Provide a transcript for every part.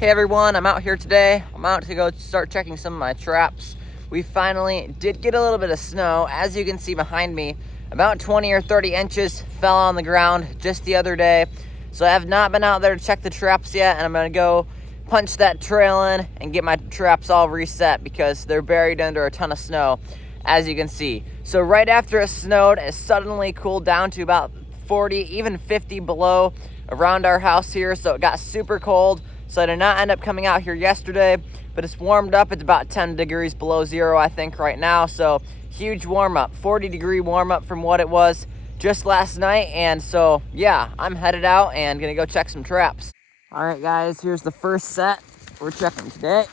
Hey everyone, I'm out here today. I'm out to go start checking some of my traps. We finally did get a little bit of snow. As you can see behind me, about 20 or 30 inches fell on the ground just the other day. So I have not been out there to check the traps yet, and I'm gonna go punch that trail in and get my traps all reset because they're buried under a ton of snow, as you can see. So right after it snowed, it suddenly cooled down to about 40, even 50 below around our house here. So it got super cold. So I did not end up coming out here yesterday, but it's warmed up. It's about 10 degrees below zero, I think, right now. So huge warm up, 40-degree warm up from what it was just last night. And so, yeah, I'm headed out and gonna go check some traps. All right, guys, here's the first set we're checking today.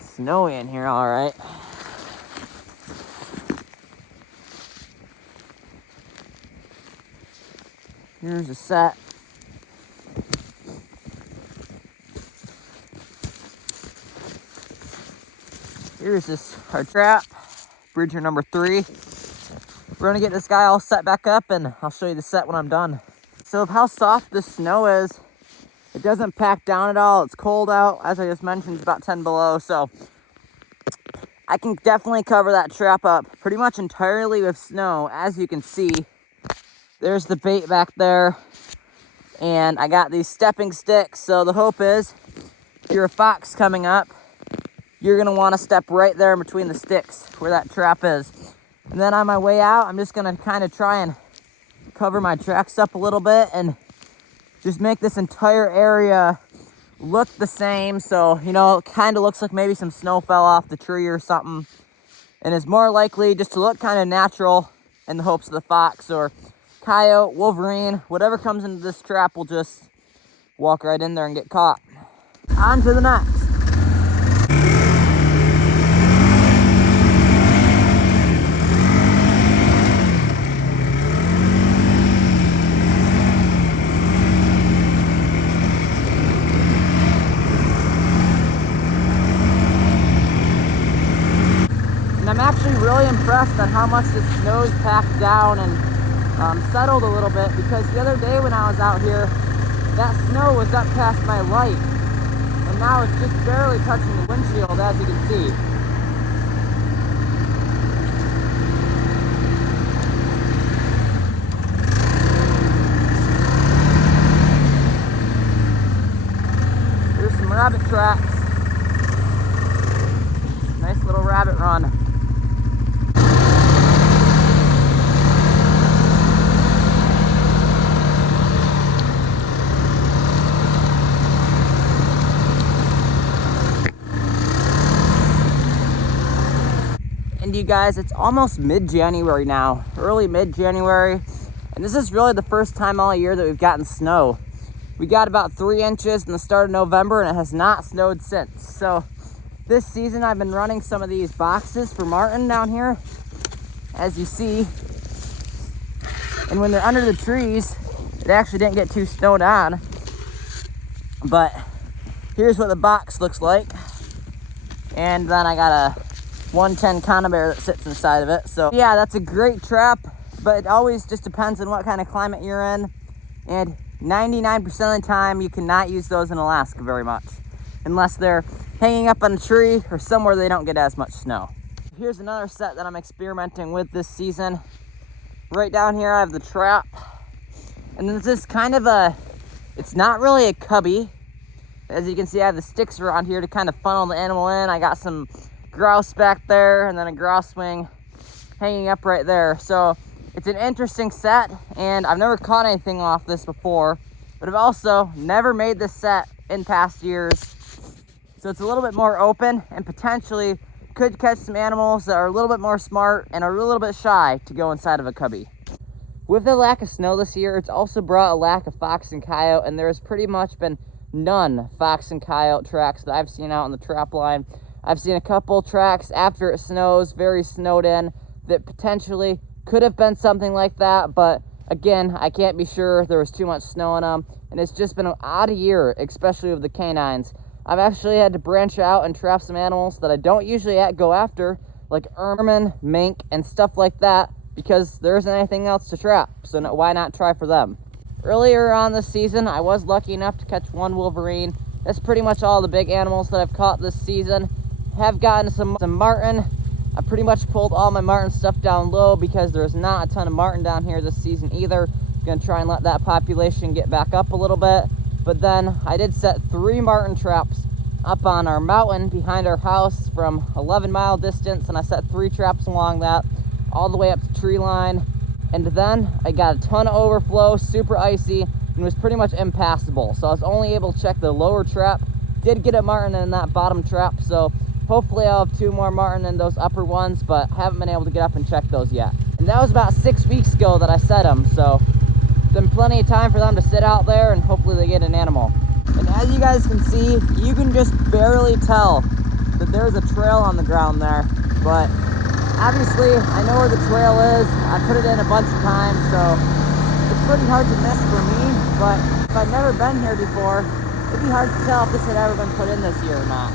Snowy in here, all right. Here's a set. Here's our trap, bridger number 3. We're gonna get this guy all set back up and I'll show you the set when I'm done. So of how soft this snow is, it doesn't pack down at all. It's cold out, as I just mentioned, it's about 10 below. So I can definitely cover that trap up pretty much entirely with snow. As you can see, there's the bait back there. And I got these stepping sticks. So the hope is, if you're a fox coming up, you're gonna wanna step right there in between the sticks where that trap is. And then on my way out, I'm just gonna kind of try and cover my tracks up a little bit and just make this entire area look the same. So, you know, it kind of looks like maybe some snow fell off the tree or something. And it's more likely just to look kind of natural in the hopes of the fox or coyote, wolverine, whatever comes into this trap will just walk right in there and get caught. On to the next. And I'm actually really impressed on how much the snow's packed down and settled a little bit, because the other day when I was out here, that snow was up past my light, and now it's just barely touching the windshield, as you can see. Here's some rabbit tracks. Nice little rabbit run. And you guys, it's almost mid-January now, early mid-January, and this is really the first time all year that we've gotten snow. We got about 3 inches in the start of November, and it has not snowed since. So this season I've been running some of these boxes for marten down here, as you see, and when they're under the trees, it actually didn't get too snowed on. But here's what the box looks like, and then I got a 110 conibear that sits inside of it. So yeah, that's a great trap, but it always just depends on what kind of climate you're in. And 99% of the time, you cannot use those in Alaska very much, unless they're hanging up on a tree or somewhere they don't get as much snow. Here's another set that I'm experimenting with this season. Right down here, I have the trap. And this is kind of it's not really a cubby. As you can see, I have the sticks around here to kind of funnel the animal in. I got some grouse back there and then a grouse wing hanging up right there. So it's an interesting set, and I've never caught anything off this before, but I've also never made this set in past years. So it's a little bit more open and potentially could catch some animals that are a little bit more smart and are a little bit shy to go inside of a cubby. With the lack of snow this year, it's also brought a lack of fox and coyote, and there's pretty much been none fox and coyote tracks that I've seen out on the trap line. I've seen a couple tracks after it snows, very snowed in, that potentially could have been something like that, but again, I can't be sure. There was too much snow on them, and it's just been an odd year, especially with the canines. I've actually had to branch out and trap some animals that I don't usually go after, like ermine, mink, and stuff like that, because there isn't anything else to trap, so why not try for them? Earlier on this season, I was lucky enough to catch one wolverine. That's pretty much all the big animals that I've caught this season. Have gotten some marten. I pretty much pulled all my marten stuff down low because there's not a ton of marten down here this season either. Gonna try and let that population get back up a little bit. But then I did set 3 marten traps up on our mountain behind our house from 11-mile distance, and I set 3 traps along that all the way up to Trapline. And then I got a ton of overflow, super icy, and was pretty much impassable. So I was only able to check the lower trap. Did get a marten in that bottom trap, so hopefully I'll have 2 more marten in those upper ones, but haven't been able to get up and check those yet. And that was about 6 weeks ago that I set them, so been plenty of time for them to sit out there, and hopefully they get an animal. And as you guys can see, you can just barely tell that there's a trail on the ground there, but obviously I know where the trail is. I put it in a bunch of times, so it's pretty hard to miss for me, but if I've never been here before, it'd be hard to tell if this had ever been put in this year or not.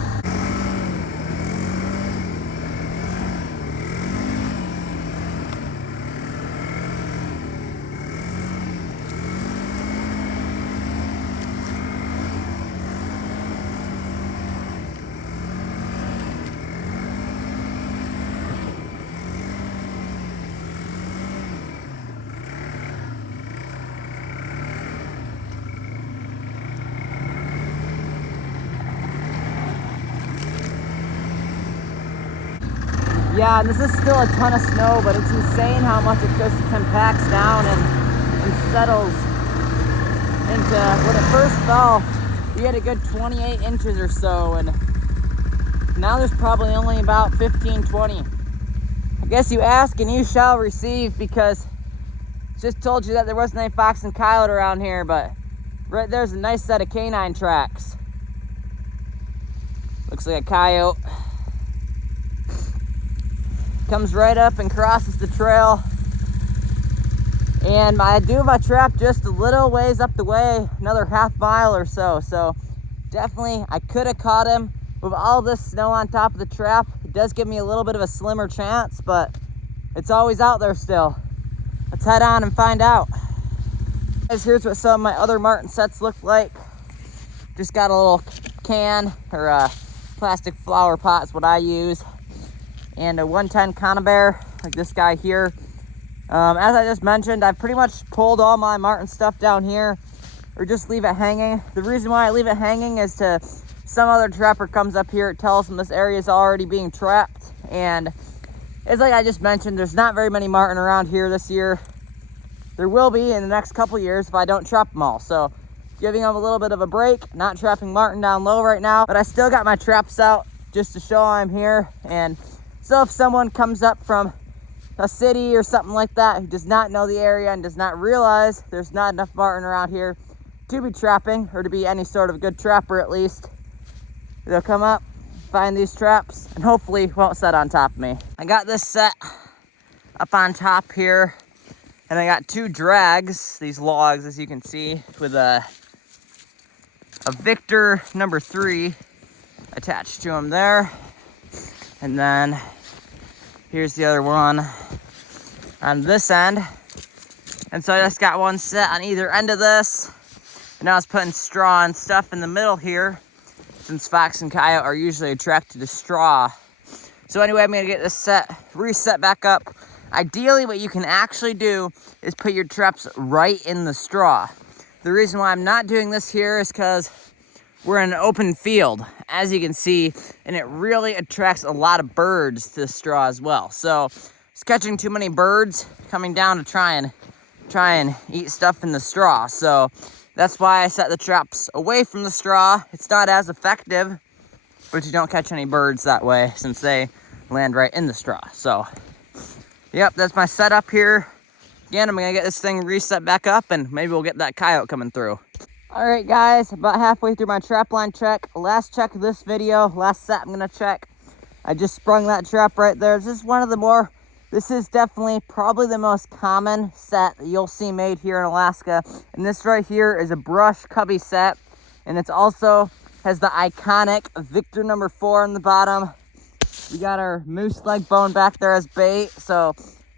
Yeah, and this is still a ton of snow, but it's insane how much it just compacts down and settles into, when it first fell, we had a good 28 inches or so, and now there's probably only about 15, 20. I guess you ask and you shall receive, because just told you that there wasn't any fox and coyote around here, but right there's a nice set of canine tracks. Looks like a coyote. Comes right up and crosses the trail. And I do my trap just a little ways up the way, another half mile or so. So definitely I could have caught him. With all this snow on top of the trap, it does give me a little bit of a slimmer chance, but it's always out there still. Let's head on and find out. Guys, here's what some of my other marten sets look like. Just got a little can, or a plastic flower pot is what I use. And a 110 conibear, like this guy here. As I just mentioned, I've pretty much pulled all my marten stuff down here, or just leave it hanging. The reason why I leave it hanging is to, some other trapper comes up here, it tells them this area is already being trapped. And it's like I just mentioned, there's not very many marten around here this year. There will be in the next couple years if I don't trap them all. So giving them a little bit of a break, not trapping marten down low right now, but I still got my traps out just to show I'm here. And so if someone comes up from a city or something like that who does not know the area and does not realize there's not enough marten around here to be trapping, or to be any sort of good trapper at least, they'll come up, find these traps, and hopefully won't set on top of me. I got this set up on top here, and I got 2 drags, these logs as you can see, with a Victor number 3 attached to them there. And then here's the other one on this end. And so I just got one set on either end of this. And now I was putting straw and stuff in the middle here, since fox and coyote are usually attracted to straw. So anyway, I'm gonna get this set reset back up. Ideally, what you can actually do is put your traps right in the straw. The reason why I'm not doing this here is because we're in an open field, as you can see, and it really attracts a lot of birds to the straw as well. So it's catching too many birds coming down to try and eat stuff in the straw. So that's why I set the traps away from the straw. It's not as effective, but you don't catch any birds that way since they land right in the straw. So yep, that's my setup here. Again, I'm gonna get this thing reset back up, and maybe we'll get that coyote coming through. All right, guys, about halfway through my trap line check. Last check of this video, last set I'm gonna check. I just sprung that trap right there. This is definitely probably the most common set that you'll see made here in Alaska. And this right here is a brush cubby set. And it's also has the iconic Victor number 4 on the bottom. We got our moose leg bone back there as bait. So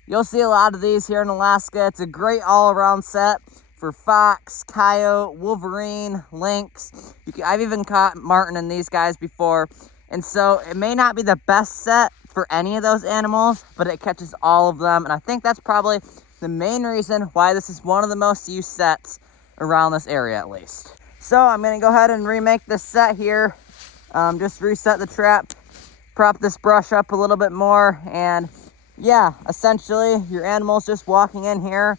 you'll see a lot of these here in Alaska. It's a great all-around set. for fox, coyote, wolverine, lynx. I've even caught marten in these guys before. And so it may not be the best set for any of those animals, but it catches all of them. And I think that's probably the main reason why this is one of the most used sets around this area at least. So I'm gonna go ahead and remake this set here. Just reset the trap, prop this brush up a little bit more, and yeah, essentially your animal's just walking in here.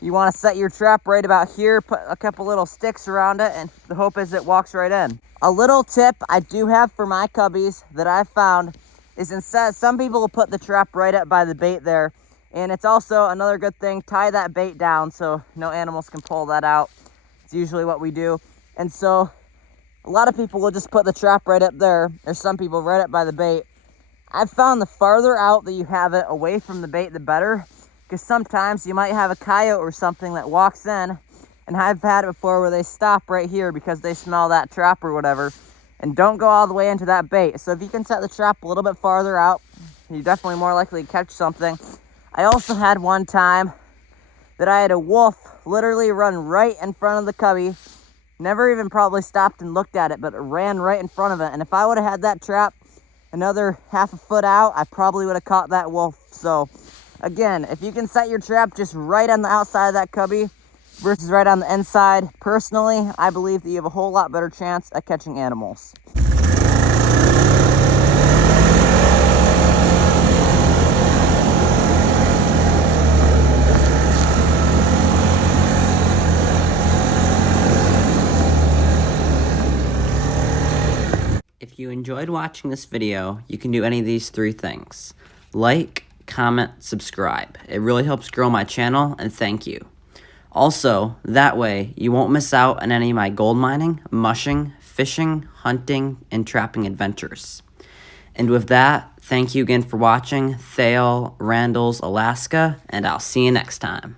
You want to set your trap right about here, put a couple little sticks around it, and the hope is it walks right in. A little tip I do have for my cubbies that I've found is, instead, some people will put the trap right up by the bait there, and it's also another good thing, tie that bait down so no animals can pull that out. It's usually what we do. And so a lot of people will just put the trap right up there, or some people right up by the bait. I've found the farther out that you have it away from the bait, the better. Because sometimes you might have a coyote or something that walks in, and I've had it before where they stop right here because they smell that trap or whatever, and don't go all the way into that bait. So if you can set the trap a little bit farther out, you're definitely more likely to catch something. I also had one time that I had a wolf literally run right in front of the cubby, never even probably stopped and looked at it, but it ran right in front of it. And if I would have had that trap another half a foot out, I probably would have caught that wolf. So again, if you can set your trap just right on the outside of that cubby versus right on the inside, personally, I believe that you have a whole lot better chance at catching animals. If you enjoyed watching this video, you can do any of these three things. Like, comment, subscribe. It really helps grow my channel, and thank you. Also, that way, you won't miss out on any of my gold mining, mushing, fishing, hunting, and trapping adventures. And with that, thank you again for watching. Thale, Randall's, Alaska, and I'll see you next time.